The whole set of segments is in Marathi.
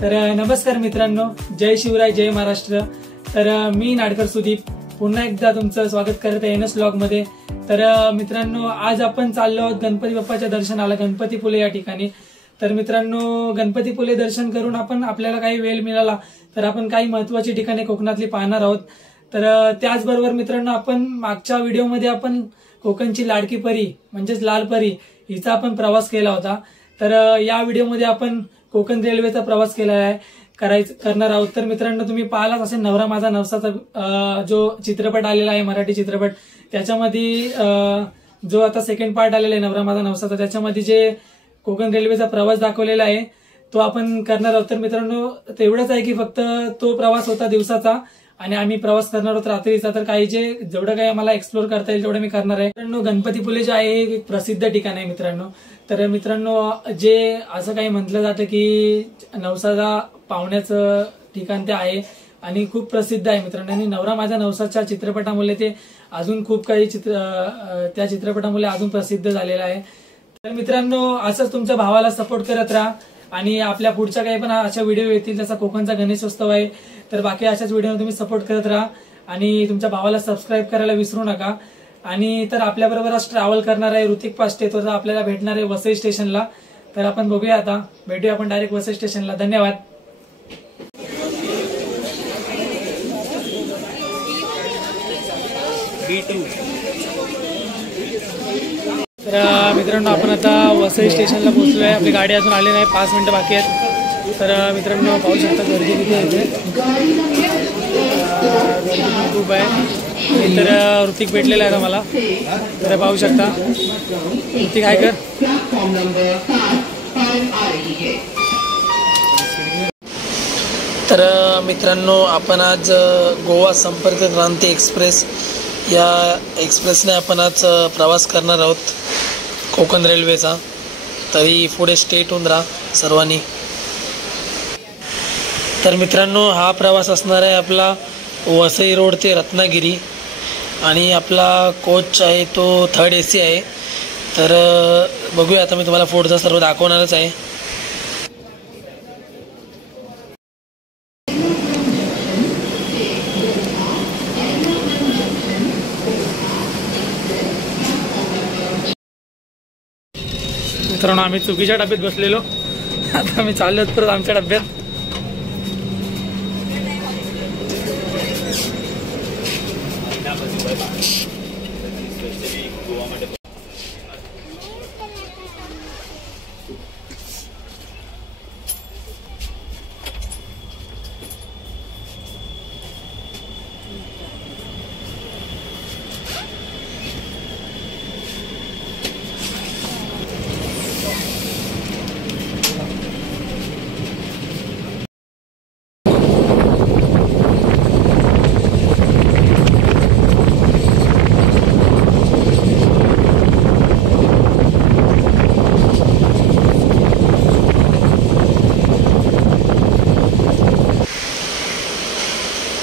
तर नमस्कार मित्रांनो, जय शिवराय, जय महाराष्ट्र। तर मी नाडकर सुदीप पुन्हा एकदा तुमचं स्वागत करत आहे एनएस व्लॉग मध्ये। तर मित्रांनो, आज आपण चाललो आहोत गणपती बाप्पाच्या दर्शनाला गणपतीपुले या ठिकाणी। तर मित्रांनो, गणपतीपुले दर्शन करून आपल्याला काही वेळ मिळाला तर आपण काही महत्त्वाची ठिकाणे कोकणातली पाहणार आहोत। तर त्याचबरोबर मित्रांनो, आपण मागच्या व्हिडिओमध्ये आपण कोकणची लाडकी परी म्हणजेच लाल परी हिचा आपण प्रवास केला होता। तर या व्हिडिओमध्ये आपण कोकण रेल्वेचा प्रवास केलेला आहे करणार आहोत। तर मित्रांनो, तुम्ही पाहिलाच असेल नवरा माझा नवसाचा जो चित्रपट आलेला आहे मराठी चित्रपट, त्याच्यामध्ये जो आता सेकंड पार्ट आलेला आहे नवरा माझा नवसाचा, त्याच्यामध्ये जे कोकण रेल्वेचा प्रवास दाखवलेला आहे तो आपण करणार आहोत। तर मित्रांनो, तेवढंच आहे की फक्त तो प्रवास होता दिवसाचा आणि आम्ही प्रवास करणार आहोत रात्रीचा। तर काही जेवढं काही आम्हाला एक्सप्लोर करता येईल तेवढं मी करणार आहे। मित्रांनो, गणपतीपुले जे आहे एक प्रसिद्ध ठिकाण आहे मित्रांनो। तर मित्रांनो, जे असं काही म्हटलं जातं की नवसाचा पाहुण्याचं ठिकाण ते आहे आणि खूप प्रसिद्ध आहे मित्रांनो। आणि नवरा माझ्या नवसाच्या चित्रपटामुळे ते अजून खूप काही त्या चित्रपटामुळे अजून प्रसिद्ध झालेला आहे। तर मित्रांनो, असंच तुमच्या भावाला सपोर्ट करत राहा आणि आपल्या पुढच्या काही पण अशा व्हिडिओ येतील, जसा कोकणचा गणेशोत्सव आहे, तर बाकी अशाच व्हिडिओ तुम्ही सपोर्ट करत राहा आणि तुमच्या भावाला सबस्क्राईब करायला विसरू नका। आणि तर आपल्याबरोबर आज ट्रॅव्हल करणार आहे ऋतिक पाष्टे, तो आपल्याला भेटणार आहे वसई स्टेशनला। तर आपण बघूया, आता भेटूया आपण डायरेक्ट वसई स्टेशनला। धन्यवाद। तर मित्रांनो, आपण आता वसई स्टेशनला पोहोचलो आहे। आपली गाडी अजून आली नाही, 5 मिनिटं बाकी आहेत। तर मित्रांनो, पाहू शकता गर्दी किती आहे इथे, गर्दी पण खूप आहे। तर ऋतिक भेटलेला आहे मला, तर पाहू शकता। ऋतिक आहे कर। तर मित्रांनो, आपण आज गोवा संपर्क क्रांती एक्सप्रेस या एक्सप्रेसने आपण आज प्रवास करणार आहोत कोकण रेल्वेचा। तरी पुढे स्टेट होऊन राहा सर्वांनी। तर मित्रांनो, हा प्रवास असणार आहे आपला वसई रोड ते रत्नागिरी आणि आपला कोच आहे तो 3rd AC आहे। तर बघूया, आता मी तुम्हाला पुढचं सर्व दाखवणारच आहे। मित्रांनो, आम्ही चुकीच्या डब्यात बसलेलो, आता आम्ही चाललो परत आमच्या डब्यात।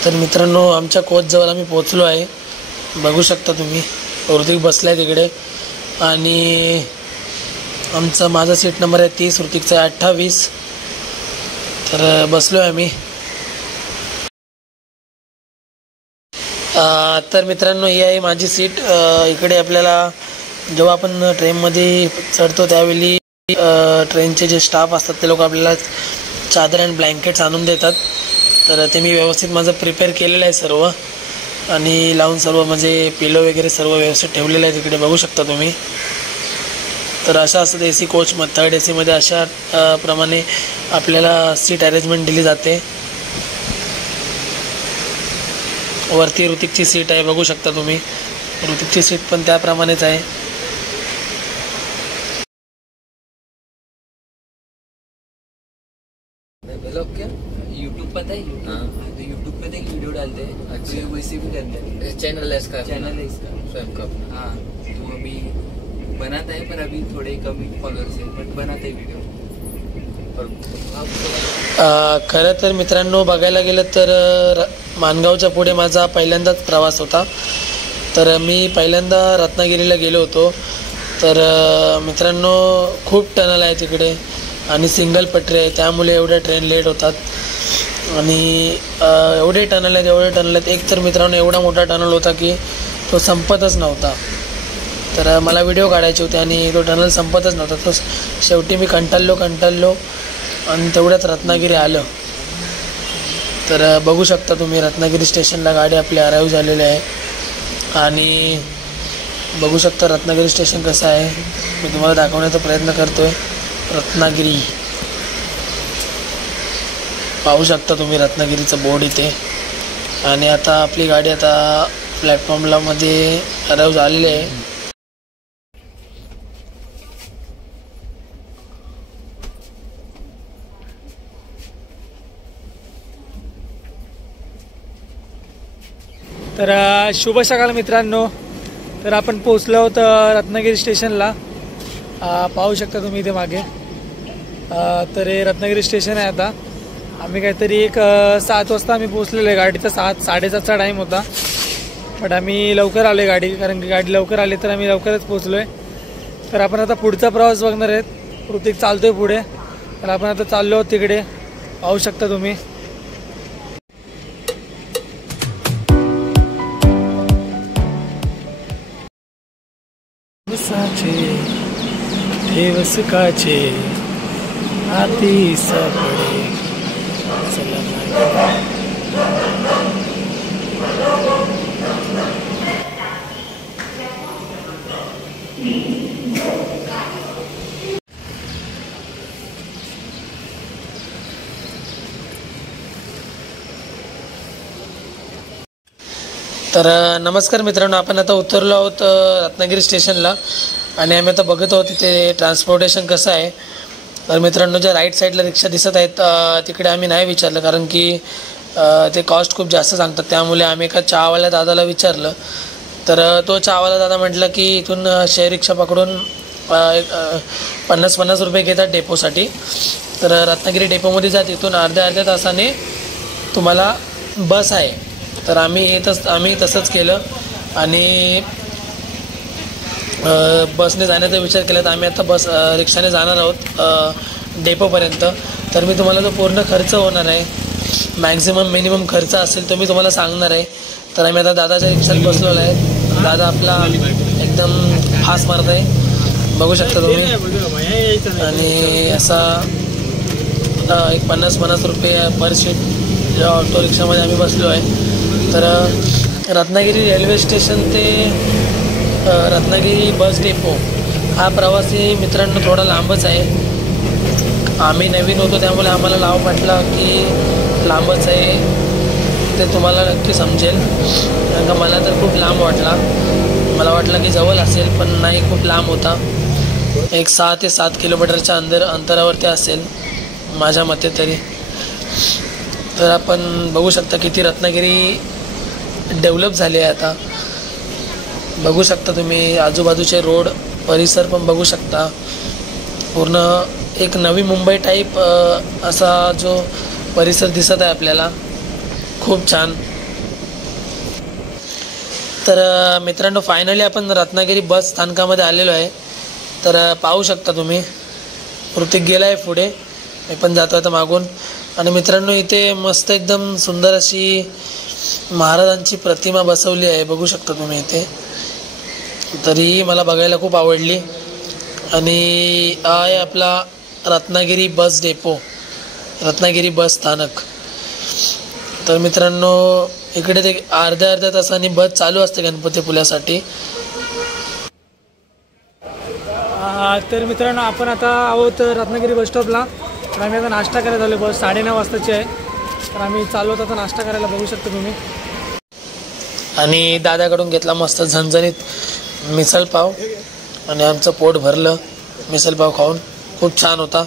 तर मित्रांनो, आमच्या कोचजवळ आम्ही पोहोचलो आहे, बघू शकता तुम्ही। ऋतिक बसलाय तिकडे आणि माझा सीट नंबर आहे 30, ऋतिकचा आहे 28। तर बसलो आहे आम्ही। तर मित्रांनो, ही आहे माझी सीट। इकडे आपल्याला जेव्हा आपण ट्रेनमध्ये चढतो त्यावेळी ट्रेनचे जे स्टाफ असतात ते लोक आपल्याला चादर आणि ब्लँकेट्स आणून देतात। तर ते मी व्यवस्थित माझं प्रिपेअर केलेलं आहे सर्व आणि लावून सर्व म्हणजे पिलो वगैरे सर्व व्यवस्थित ठेवलेलं आहे तिकडे, बघू शकता तुम्ही। तर अशा असतं AC कोच 3rd AC मध्ये अशा प्रमाणे आपल्याला सीट अरेंजमेंट दिली जाते। वरती ऋतिकची सीट आहे, बघू शकता तुम्ही। ऋतिकची सीट पण त्याप्रमाणेच आहे। यूट्यूब पर है। हाँ, तो यूट्यूब पे देख वीडियो डालते हैं। अच्छा, वैसे भी करते हैं। चैनल है इसका, चैनल है इसका स्वयं का। हाँ, तो अभी बनाता है, पर अभी थोड़े कम फॉलोअर्स है, बट बनाते वीडियो। खरं तर मित्रांनो, बघायला गेलं तर माणगावच्या पुढे माझा पहिल्यांदाच प्रवास होता। तर मी पहिल्यांदा रत्नागिरीला गेलो होतो। तर मित्रांनो, खूप टनल आहे तिकडे आणि सिंगल पटरी आहे, त्यामुळे एवढ्या ट्रेन लेट होतात. आणि एवढे टनल आहेत. एक तर मित्रांनो एवढा मोठा टनल होता की तो संपतच नव्हता. तर मला व्हिडिओ काढायचे होते आणि तो टनल संपतच नव्हता. तो शेवटी मी कंटाळलो आणि तेवढ्यात रत्नागिरी आलं. तर बघू शकता तुम्ही रत्नागिरी स्टेशनला गाडी आपली अराईव्ह झालेली आहे. आणि बघू शकता रत्नागिरी स्टेशन कसं आहे, मी तुम्हाला दाखवण्याचा प्रयत्न करतो आहे. रत्नागिरी पाहू शकता तुम्ही रत्नागिरीचं बोर्ड इथे. आणि आता आपली गाडी आता प्लॅटफॉर्मला मध्ये अराईव्ह झालेली आहे. तर शुभ सकाळ मित्रांनो. तर आपण पोचलो आहोत रत्नागिरी स्टेशनला. पाहू शकता तुम्ही इथे मागे. तर हे रत्नागिरी स्टेशन आहे. आता आम्ही काहीतरी 7 वाजता आम्ही पोचलेलो आहे. गाडीचा 7-7:30चा टाईम होता, बट आम्ही लवकर आलो आहे गाडी, कारण की गाडी लवकर आली तर आम्ही लवकरच पोचलो आहे. तर आपण आता पुढचा प्रवास बघणार आहेत. प्रत्येक चालतोय पुढे, तर आपण आता चाललो आहोत तिकडे. पाहू शकता तुम्ही. काचे आती सापडे तर नमस्कार मित्रांनो, आपण आता उतरलो आहोत रत्नागिरी स्टेशनला. आणि आम्ही आता बघत आहोत तिथे ट्रान्सपोर्टेशन कसं आहे. तर मित्रांनो, ज्या राईट साईडला रिक्षा दिसत आहेत तिकडे आम्ही नाही विचारलं, कारण की ते कॉस्ट खूप जास्त सांगतात. त्यामुळे आम्ही एका चहावाल्या दादाला विचारलं. तर तो चहावाला दादा म्हटलं की इथून शेअर रिक्षा पकडून 50 रुपये घेतात डेपोसाठी. तर रत्नागिरी डेपोमध्ये जा, तिथून अर्ध्या तासाने तुम्हाला बस आहे. तर आम्ही तसंच केलं आणि बसने जाण्याचा विचार केला. तर आम्ही आता रिक्षाने जाणार आहोत डेपोपर्यंत. तर मी तुम्हाला जो पूर्ण खर्च होणार आहे, मॅक्झिमम मिनिमम खर्च असेल तो मी तुम्हाला सांगणार आहे. तर आम्ही आता दादाच्या रिक्षात बसलेलो आहे. दादा आपला एकदम फास्ट मारत आहे, बघू शकता तुम्ही. आणि असा एक 50 रुपये पर सीट ऑटो रिक्षामध्ये आम्ही बसलो आहे. तर रत्नागिरी रेल्वे स्टेशन ते रत्नागिरी बस डेपो हा प्रवासी मित्रांनो थोडा लांबच आहे. आम्ही नवीन होतो त्यामुळे आम्हाला नाव वाटलं की लांबच आहे, ते तुम्हाला नक्की समजेल. कारण का मला तर खूप लांब वाटला. मला वाटलं की जवळ असेल, पण नाही, खूप लांब होता. एक 6 ते 7 किलोमीटरच्या अंतरावरती असेल माझ्या मते तरी. तर आपण बघू शकता किती रत्नागिरी डेव्हलप झाली आहे आता. बघू शकता तुम्ही आजूबाजूचे रोड परिसर पण बघू शकता. पूर्ण एक नवी मुंबई टाईप असा जो परिसर दिसत आहे आपल्याला, खूप छान. तर मित्रांनो, फायनली आपण रत्नागिरी बस स्थानकामध्ये आलेलो आहे. तर पाहू शकता तुम्ही, ऋतिक गेला आहे पुढे, मी पण जातो आता मागून. आणि मित्रांनो, इथे मस्त एकदम सुंदर अशी महाराजांची प्रतिमा बसवली आहे, बघू शकता तुम्ही इथे. तरी मला बघायला खूप आवडली. आणि हा आहे आपला रत्नागिरी बस डेपो, रत्नागिरी बस स्थानक. तर मित्रांनो, इकडे ते अर्ध्या तासांनी बस चालू असते गणपतीपुल्यासाठी. तर मित्रांनो, आपण आता आहोत रत्नागिरी बस स्टॉपला. तर आम्ही आता नाश्ता करायला झालो. बस 9:30 वाजताची आहे. तर आम्ही चालू होतो आता नाश्ता करायला, बघू शकता तुम्ही. आणि दादाकडून घेतला मस्त झणझणीत मिसळ पाव आणि आमचं पोट भरलं मिसळ पाव खाऊन. खूप छान होता.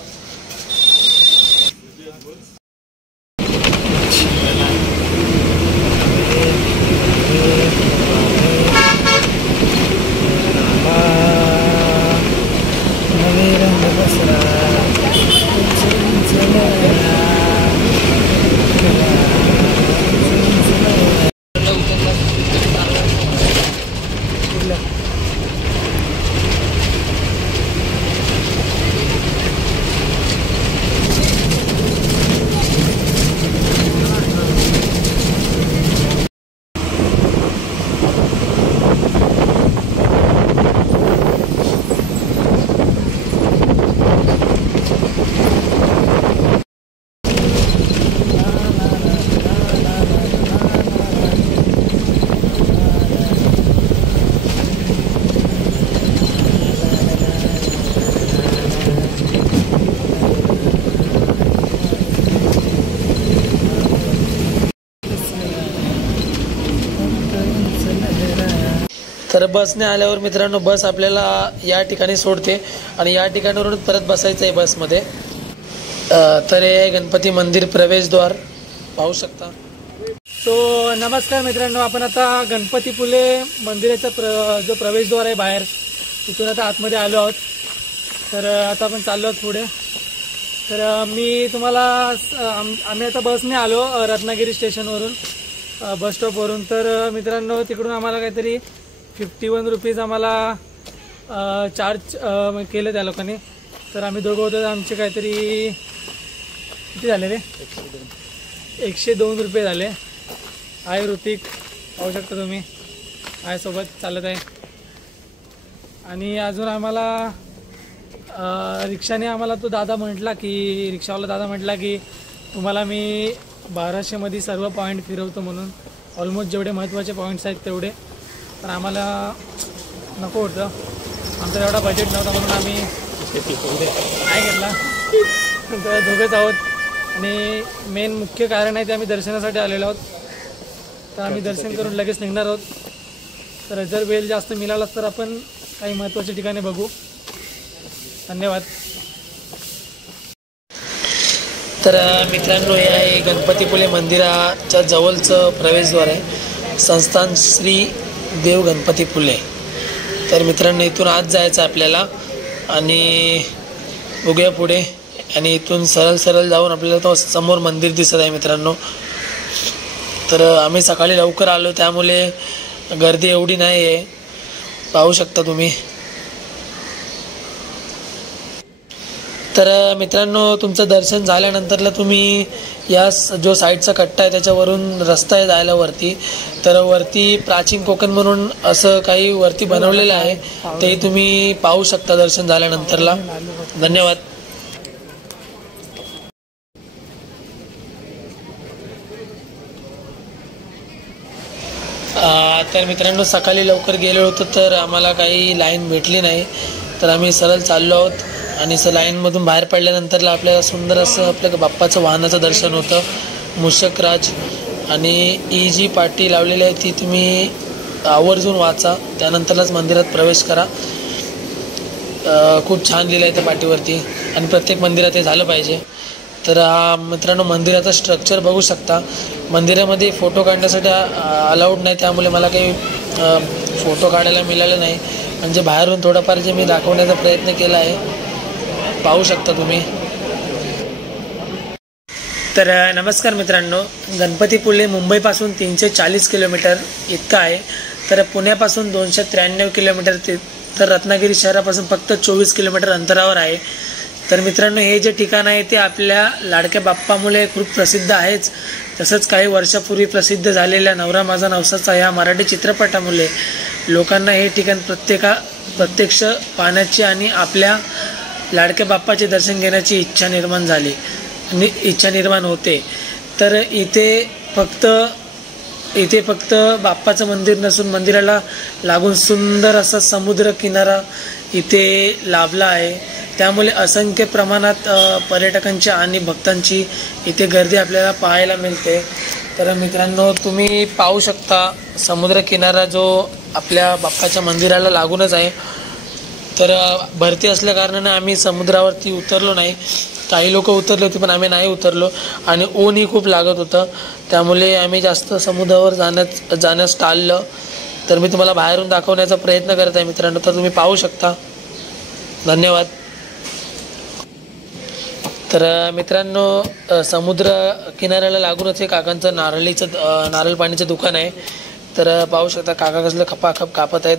तर बसने आल्यावर मित्रांनो बस आपल्याला या ठिकाणी सोडते आणि या ठिकाणावरून परत बसायचं आहे बसमध्ये. तर हे गणपती मंदिर प्रवेशद्वार पाहू शकता. सो नमस्कार मित्रांनो, आपण आता गणपतीपुले मंदिराचा जो प्रवेशद्वार आहे बाहेर, तिथून आता आतमध्ये आलो आहोत. तर आता आपण चाललो आहोत पुढे. तर मी तुम्हाला आम्ही आता बसने आलो रत्नागिरी स्टेशनवरून, बस स्टॉपवरून. तर मित्रांनो तिकडून आम्हाला काहीतरी 51 रुपीज आम्हाला चार्ज केलं त्या लोकांनी. तर आम्ही दोघं होतो, आमचे काहीतरी किती झाले रे, 102 रुपये झाले. आहे ऋतिक, पाहू शकता तुम्ही, आहे सोबत चालत आहे. आणि अजून आम्हाला रिक्षाने आम्हाला तो दादा म्हटला की, रिक्षावाला दादा म्हटला की तुम्हाला मी 1200मध्ये सर्व पॉईंट फिरवतो म्हणून, ऑलमोस्ट जेवढे महत्त्वाचे पॉईंट्स आहेत तेवढे. पण आम्हाला नको होतं, आमचा एवढा बजेट नव्हता म्हणून आम्ही नाही घेतला. तर दोघंच आहोत आणि मेन मुख्य कारण आहे ते आम्ही दर्शनासाठी आलेलो आहोत. तर आम्ही दर्शन करून लगेच निघणार आहोत. तर जर वेळ जास्त मिळाला तर आपण काही महत्त्वाच्या ठिकाणी बघू. धन्यवाद. तर मित्रांनो हे आहे गणपतीपुले मंदिराच्या जवळचं प्रवेशद्वार आहे, संस्थान श्री देव गणपतीपुले. तर मित्रांनो इथून आत जायचं आपल्याला आणि बघूया पुढे. आणि इथून सरळ जाऊन आपल्याला तो समोर मंदिर दिसत आहे मित्रांनो. तर आम्ही सकाळी लवकर आलो त्यामुळे गर्दी एवढी नाही आहे, पाहू शकता तुम्ही. तर मित्रांनो तुमचं दर्शन झाल्यानंतरला तुम्ही या जो साईडचा कट्टा आहे त्याच्यावरून रस्ता आहे जायला वरती. तर वरती प्राचीन कोकण म्हणून असं काही वरती बनवलेलं आहे, ते तुम्ही पाहू शकता दर्शन झाल्यानंतरला. धन्यवाद. तर मित्रांनो सकाळी लवकर गेलो होतो तर आम्हाला काही लाईन भेटली नाही, तर आम्ही सरळ चाललो आहोत. आणि लाईनमधून बाहेर पडल्यानंतरला आपल्याला सुंदर असं आपल्या बाप्पाचं वाहनाचं दर्शन होतं, मूषकराज. आणि जी पाटी लावलेली आहे ती तुम्ही आवर्जून वाचा, त्यानंतरच मंदिरात प्रवेश करा. खूप छान लिहिलं आहे त्या पाटीवरती आणि प्रत्येक मंदिरात हे झालं पाहिजे. तर हा मित्रांनो मंदिराचा स्ट्रक्चर बघू शकता. मंदिरामध्ये फोटो काढण्यासाठी अलाउड नाही, त्यामुळे मला काही फोटो काढायला मिळालं नाही. म्हणजे बाहेरून थोडंफार जे मी दाखवण्याचा प्रयत्न केला आहे, पाहू शकता तुम्ही. तर नमस्कार मित्रांनो, गणपतीपुले मुंबईपासून 340 किलोमीटर इतका आहे. तर पुण्यापासून 293 किलोमीटर तर रत्नागिरी शहरापासून फक्त 24 किलोमीटर अंतरावर आहे. तर मित्रांनो हे जे ठिकाण आहे ते आपल्या लाडक्या बाप्पामुळे खूप प्रसिद्ध आहेच, तसंच काही वर्षापूर्वी प्रसिद्ध झालेल्या नवरा माझा नवसाचा या मराठी चित्रपटामुळे लोकांना हे ठिकाण प्रत्यक्ष पाहण्याची आणि आपल्या लाडक्या बाप्पाचे दर्शन घेण्याची इच्छा निर्माण होते. तर इथे फक्त बाप्पाचं मंदिर नसून मंदिराला लागून सुंदर असा समुद्र किनारा इथे लाभला आहे. त्यामुळे असंख्य प्रमाणात पर्यटकांची आणि भक्तांची इथे गर्दी आपल्याला पाहायला मिळते. तर मित्रांनो तुम्ही पाहू शकता समुद्र किनारा जो आपल्या बाप्पाच्या मंदिराला लागूनच आहे. तर भरती असल्या कारणाने आम्ही समुद्रावरती उतरलो नाही. काही लोक उतरले होते पण आम्ही नाही उतरलो आणि ऊनही खूप लागत होतं, त्यामुळे आम्ही जास्त समुद्रावर जाण्यास टाळलं. तर मी तुम्हाला बाहेरून दाखवण्याचा प्रयत्न करत आहे मित्रांनो, तर तुम्ही पाहू शकता. धन्यवाद. तर मित्रांनो समुद्र किनाऱ्याला लागूनच हे काकांचं नारळ पाणीचं दुकान आहे. तर पाहू शकता काका कसलं खपाखप कापत आहेत.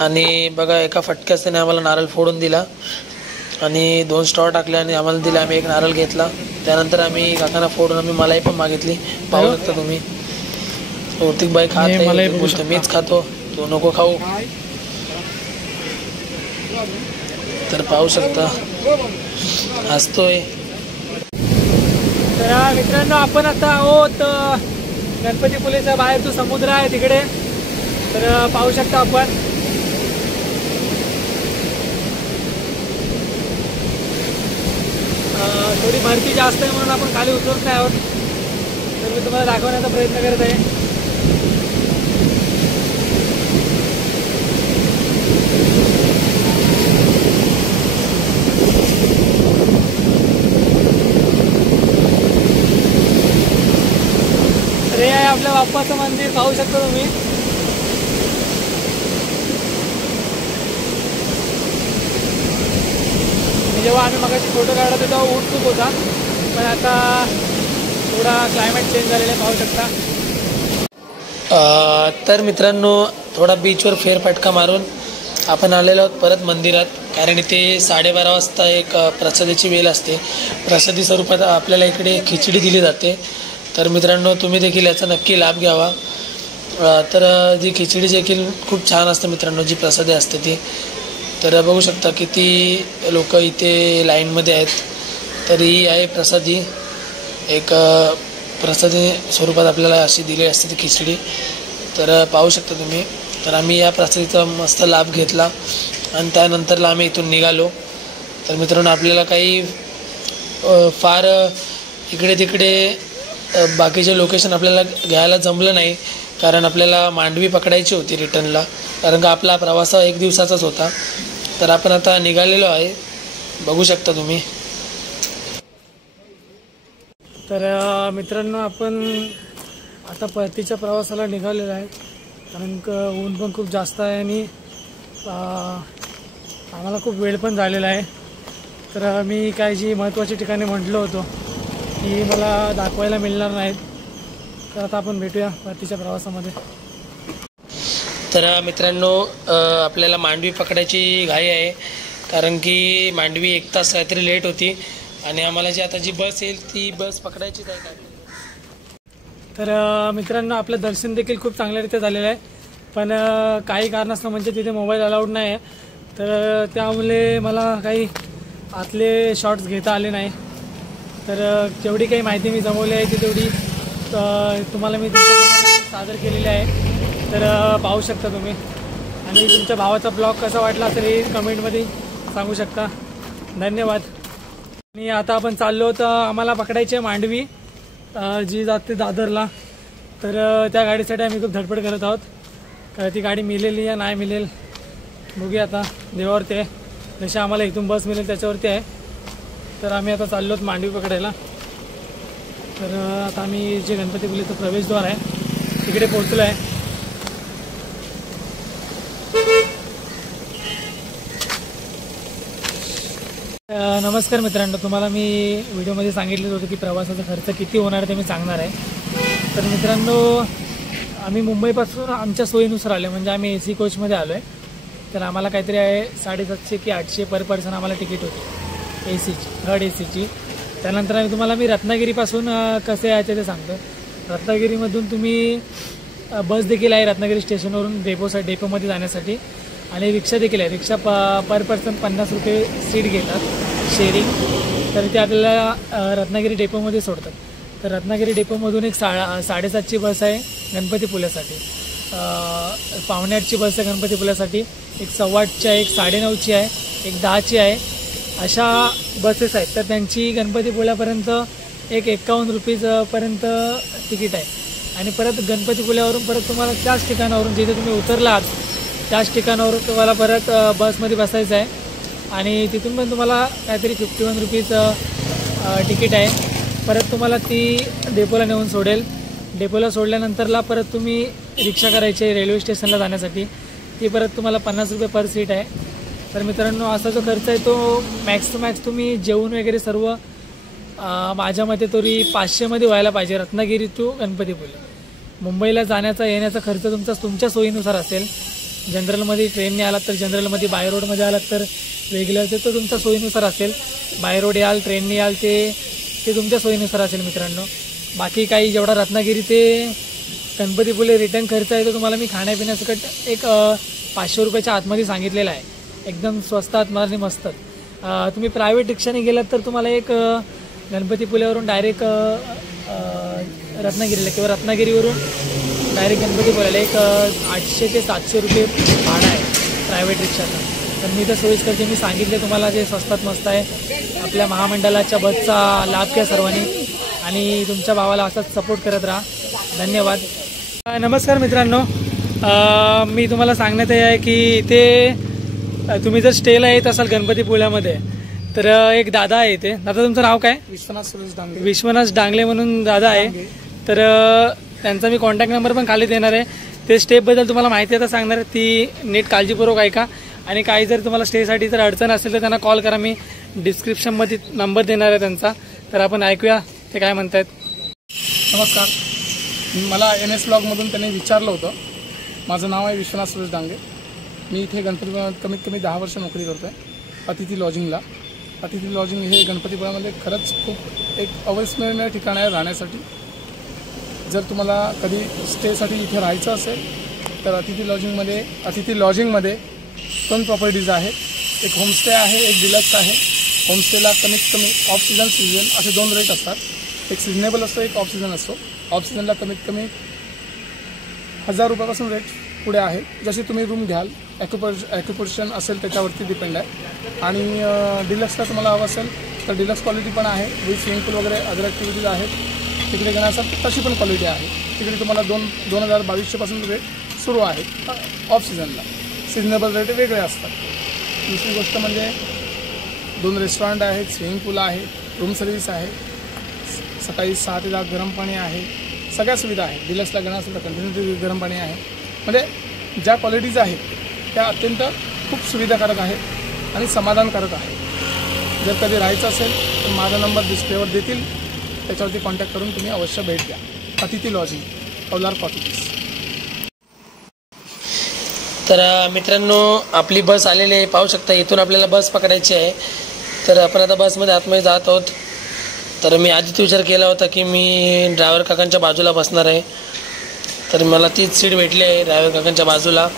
आणि बघा एका फटक्यात त्याने आम्हाला नारळ फोडून दिला आणि 2 स्टॉ टाकले आणि आम्हाला दिले. आम्ही एक नारळ घेतला, त्यानंतर आम्ही काकांना फोडून आम्ही मलाई पण मागितली. पाहू शकता तुम्ही. ऋतिक बाई खात बोलतो मीच खातो, तो नको खाऊ. तर पाहू शकता हसतोय. तर मित्रांनो आपण आता आहोत गणपतीपुलेच्या बाहेर जो समुद्र आहे तिकडे. तर पाहू शकता आपण. थोडी भरती जास्त आहे म्हणून आपण खाली उतरत नाही आहोत. तर मी तुम्हाला दाखवण्याचा प्रयत्न करत आहे. बाप्पाचं मंदिर पाहू शकता तुम्ही. जेव्हा आम्ही मगाशी फोटो काढला तेव्हा ऊन खूप होता, पण आता थोडा क्लायमेट चेंज झालेला पाहू शकता. तर मित्रांनो थोडा बीचवर फेरफटका मारून आपण आलेलो आहोत परत मंदिरात, कारण इथे 12:30 वाजता एक प्रसादाची वेळ असते. प्रसादी स्वरूपात आपल्याला इकडे खिचडी दिली जाते. तर मित्रांनो तुम्ही देखील याचा नक्की लाभ घ्यावा. तर जी खिचडी देखील खूप छान असते मित्रांनो, जी प्रसादी असते ती. तर बघू शकता किती लोक इथे लाईनमध्ये आहेत. तर ही आहे प्रसादी, एक प्रसादी स्वरूपात आपल्याला अशी दिली असते ती खिचडी. तर पाहू शकता तुम्ही. तर आम्ही या प्रसादीचा मस्त लाभ घेतला आणि त्यानंतरला आम्ही इथून निघालो. तर मित्रांनो आपल्याला काही फार इकडे तिकडे बाकीचे लोकेशन आपल्याला घ्यायला जमलं नाही, कारण आपल्याला मांडवी पकडायची होती रिटर्नला, कारण का आपला प्रवास 1 दिवसाचाच होता. तर आपण आता निघालेलो आहे, बघू शकता तुम्ही. तर मित्रांनो आपण आता परतीच्या प्रवासाला निघालेलो आहे, कारण ऊन पण खूप जास्त आहे आणि आम्हाला खूप वेळ पण झालेला आहे. तर मी काही जी महत्त्वाची ठिकाणे म्हटलं होतो की मला दाखवायला मिळणार नाहीत, तर आता आपण भेटूया परतीच्या प्रवासामध्ये. तर मित्रांनो आपल्याला मांडवी पकडायची घाई आहे, कारण की मांडवी 1 तास काहीतरी लेट होती आणि आम्हाला जी आता जी बस येईल ती बस पकडायचीच आहे काय. तर मित्रांनो आपलं दर्शन देखील खूप चांगल्यारीत्या झालेलं आहे, पण काही कारणास्तव म्हणजे तिथे मोबाईल अलाउड नाही आहे, तर त्यामुळे मला काही आतले शॉट्स घेता आले नाही. तर जेवढी काही माहिती मी जमवली आहे ती तेवढी तुम्हाला मी तुमच्यासमोर सादर केलेली आहे. तर पाहू शकता तुम्ही, आणि तुमच्या भावाचा ब्लॉग कसा वाटला असेल हे कमेंटमध्ये सांगू शकता. धन्यवाद. आणि आता आपण चाललो तर आम्हाला पकडायची आहे मांडवी जी जाते दादरला. तर त्या गाडीसाठी आम्ही खूप धडपड करत आहोत. ती गाडी मिळेल या नाही मिळेल बघूया, आता देवावरती आहे. जशी आम्हाला इथून बस मिळेल त्याच्यावरती आहे. तर आम्ही आता चाललो आहोत मांडवी पकडायला. तर आता आम्ही जे गणपतीपुलेचं प्रवेशद्वार आहे तिकडे पोहोचलो आहे. नमस्कार मित्रांनो, तुम्हाला मी व्हिडिओमध्ये सांगितलं होतं की प्रवासाचा खर्च किती होणार ते मी सांगणार आहे. तर मित्रांनो आम्ही मुंबईपासून आमच्या सोयीनुसार आलो, म्हणजे आम्ही AC कोचमध्ये आलो आहे. तर आम्हाला काहीतरी आहे 750 की 800 पर पर्सन आम्हाला तिकीट होती ACची, थर्ड ACची. त्यानंतर तुम्हाला मी रत्नागिरीपासून कसे यायचे ते सांगतो. रत्नागिरीमधून तुम्ही बस देखील आहे रत्नागिरी स्टेशनवरून डेपोमध्ये जाण्यासाठी, आणि रिक्षा देखील आहे. रिक्षा पर पर्सन 50 रुपये सीट घेतात शेअरिंग. तर ते आपल्याला रत्नागिरी डेपोमध्ये सोडतात. तर रत्नागिरी डेपोमधून एक 7:30ची बस आहे गणपतीपुल्यासाठी, 7:45ची बस आहे गणपतीपुल्यासाठी, एक 8:15ची आहे, एक 9:30ची आहे, एक 10ची आहे. अशा बसेस आहेत. तर त्यांची गणपतीपुल्यापर्यंत एक 51 रुपीजपर्यंत तिकीट आहे. आणि परत गणपतीपुल्यावरून परत तुम्हाला त्याच ठिकाणावरून जिथे तुम्ही उतरलात त्याच ठिकाणावरून तुम्हाला परत बसमध्ये बसायचं आहे, आणि तिथून पण तुम्हाला काहीतरी 51 रुपीज तिकीट आहे. परत तुम्हाला ती डेपोला नेऊन सोडेल. डेपोला सोडल्यानंतरला परत तुम्ही रिक्षा करायची आहे रेल्वे स्टेशनला जाण्यासाठी, ती परत तुम्हाला 50 रुपये पर सीट आहे. तर मित्रांनो असा जो खर्च आहे तो मॅक्स टू मॅक्स तुम्ही जेवण वगैरे सर्व माझ्या मते तरी 500मध्ये व्हायला पाहिजे. रत्नागिरी टू गणपतीपुले मुंबईला जाण्याचा येण्याचा खर्च तुमच्या सोयीनुसार असेल. जनरलमध्ये ट्रेनने आलात तर जनरलमध्ये, बाय रोडमध्ये आलात तर वेगळं, ते तर तुमच्या सोयीनुसार असेल. बाय रोड याल, ट्रेनने याल ते तुमच्या सोयीनुसार असेल मित्रांनो. बाकी काही जेवढा रत्नागिरी ते गणपतीपुले रिटर्न खर्च आहे तो तुम्हाला मी खाण्यापिण्यासकट एक 500 रुपयाच्या आतमध्ये सांगितलेला आहे. एकदम स्वस्तात आणि मस्त. तुम्ही प्रायव्हेट रिक्षाने गेलात तर तुम्हाला एक गणपतीपुल्यावरून डायरेक्ट रत्नागिरीला किंवा रत्नागिरीवरून डायरेक्ट गणपतीपुल्याला एक 800 ते 700 रुपये भाडं आहे प्रायव्हेट रिक्षाचा. तर मी तर सोयीस्कर मी सांगितले तुम्हाला जे स्वस्तात मस्त आहे. आपल्या महामंडळाच्या बसचा लाभ घ्या सर्वांनी, आणि तुमच्या भावाला असाच सपोर्ट करत राहा. धन्यवाद. नमस्कार मित्रांनो, मी तुम्हाला सांगण्यात आहे की इथे तुम्ही जर स्टेला येत असाल गणपतीपुल्यामध्ये तर एक दादा आहे इथे. दादा तुमचं नाव काय? विश्वनाथ सुरेश डांगले. विश्वनाथ डांगले म्हणून दादा आहे. तर त्यांचा मी कॉन्टॅक्ट नंबर पण खाली देणार आहे. ते स्टेपबद्दल तुम्हाला माहिती आता सांगणार आहे, ती नीट काळजीपूर्वक ऐका. आणि काही जर तुम्हाला स्टेसाठी जर अडचण असेल तर त्यांना कॉल करा. मी डिस्क्रिप्शनमध्ये नंबर देणार आहे त्यांचा. तर आपण ऐकूया ते काय म्हणतात. नमस्कार, मला NS ब्लॉगमधून त्यांनी विचारलं होतं. माझं नाव आहे विश्वनाथ सुरेश डांगे. मी इथे गणपतीपुळ्यात कमीत कमी 10 वर्ष नोकरी करतो आहे अतिथी लॉजिंगला. अतिथी लॉजिंग हे गणपतीपुळ्यामध्ये खरंच खूप एक अविस्मरणीय ठिकाण आहे राहण्यासाठी. जर तुम्हाला कधी स्टेसाठी इथे राहायचं असेल तर अतिथी लॉजिंगमध्ये 2 प्रॉपर्टीज आहेत. एक होमस्टे आहे, एक डिलक्स आहे. होमस्टेला कमीत कमी ऑफ सीझन असे 2 रेट असतात. एक सिजनेबल असतो, एक ऑफ सीझन असतो. ऑफ सीझनला कमीत कमी 1000 रुपयापासून रेट पुढे आहे. जशी तुम्ही रूम घ्याल, ॲक्युपोजिशन असेल त्याच्यावरती डिपेंड आहे. आणि डिलक्सला तुम्हाला हवं असेल तर डिलक्स क्वालिटी पण आहे. विथ स्विमिंग पूल वगैरे अदर ॲक्टिव्हिटीज आहेत. तिकडे घेण्यासाठी तशी पण क्वालिटी आहे. तिकडे तुम्हाला 2022पासून रेट सुरू आहे ऑफ सीझनला. सिजनेबल रेट वेगळे असतात. दुसरी गोष्ट म्हणजे 2 रेस्टॉरंट आहेत, स्विमिंग पूल आहे, रूम सर्व्हिस आहे, सकाळी 6 ते 10 गरम पाणी आहे. सगळ्या सुविधा आहेत. डिलक्सला घेणं असेल तर कंटिन्युटी गरम पाणी आहे. म्हणजे ज्या क्वालिटीज आहेत त्या अत्यंत खूप सुविधाकारक आहेत आणि समाधानकारक आहे. जर कधी राहायचं असेल तर माझा नंबर डिस्प्लेवर देतील, त्याच्यावरती कॉन्टॅक्ट करून तुम्ही अवश्य भेट द्या. अतिथी लॉजिंग, कौलार कॉटेजेस. तर मित्रांनो, आपली बस आलेली आहे, पाहू शकता. इथून आपल्याला बस पकडायची आहे. तर आपण आता बसमध्ये आतमध्ये जात आहोत. तर मी आधीच विचार केला होता की मी ड्रायव्हर काकांच्या बाजूला बसणार आहे. तर मला तीच सीट भेटली आहे ड्रायव्हर काकांच्या बाजूला.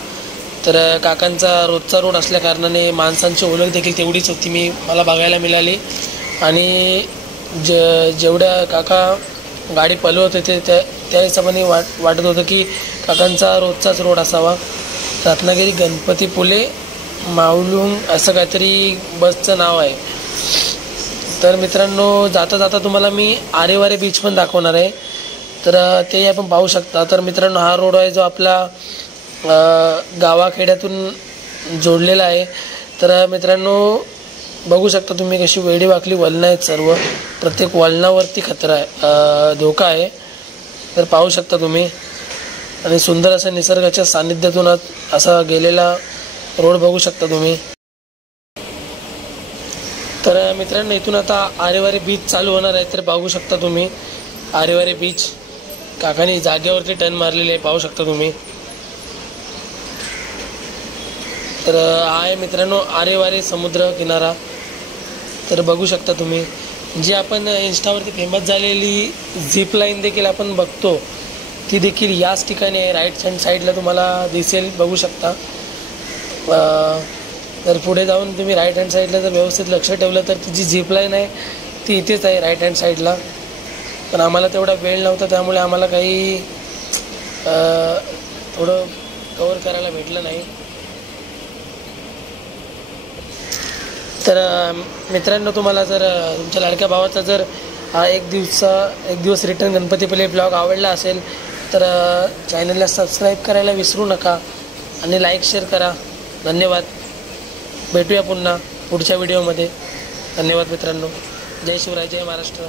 तर काकांचा रोजचा रोड असल्याकारणाने माणसांची ओळख देखील तेवढीच होती मला बघायला मिळाली. आणि जेवढ्या काका गाडी पळवत होते त्या हिशोबाने वाटत होतं की काकांचा रोजचाच रोड असावा. रत्नागिरी गणपतीपुळे माऊलुंग असं काहीतरी बसचं नाव आहे. तर मित्रांनो, जाता जाता तुम्हाला मी आरेवारे बीच पण दाखवणार आहे. तर ते आपण पाहू शकता. तर मित्रांनो, हा रोड आहे जो आपला गावाखेड्यातून जोडलेला आहे. तर मित्रांनो, बघू शकता तुम्ही कशी वेडी वाकली वळणं आहेत सर्व. प्रत्येक वळणावरती खतरा आहे, धोका आहे. तर पाहू शकता तुम्ही. आणि सुंदर असं निसर्गाच्या सानिध्यातून असा गेलेला रोड बघू शकता तुम्ही. तर मित्रांनो, इथून आता आरेवारे बीच चालू होणार आहे. तर पाहू शकता तुम्ही आरेवारे बीच. काकांनी जागेवरती टर्न मारलेले आहे, पाहू शकता तुम्ही. तर हा आहे मित्रांनो आरेवारे समुद्र किनारा. तर बघू शकता तुम्ही. जी आपण इन्स्टावरती फेमस झालेली झिप लाईन देखील आपण बघतो, ती देखील याच ठिकाणी आहे. राईट हँड साईडला तुम्हाला दिसेल, बघू शकता. तर पुढे जाऊन तुम्ही राईट हँड साईडला जर व्यवस्थित लक्ष ठेवलं तर ती जी झिप लाईन आहे ती इथेच आहे राईट हँड साईडला. पण आम्हाला तेवढा वेळ नव्हता, त्यामुळे आम्हाला काही थोडं कवर करायला भेटलं नाही. तर मित्रांनो, तुम्हाला जर तुमच्या लाडक्या भावाचा जर हा एक दिवस रिटर्न गणपतीपुळे ब्लॉग आवडला असेल तर चॅनलला सबस्क्राईब करायला विसरू नका आणि लाईक शेअर करा. धन्यवाद. भेटूया पुन्हा पुढच्या व्हिडिओमध्ये. धन्यवाद मित्रांनो. जय शिवराय, जय महाराष्ट्र.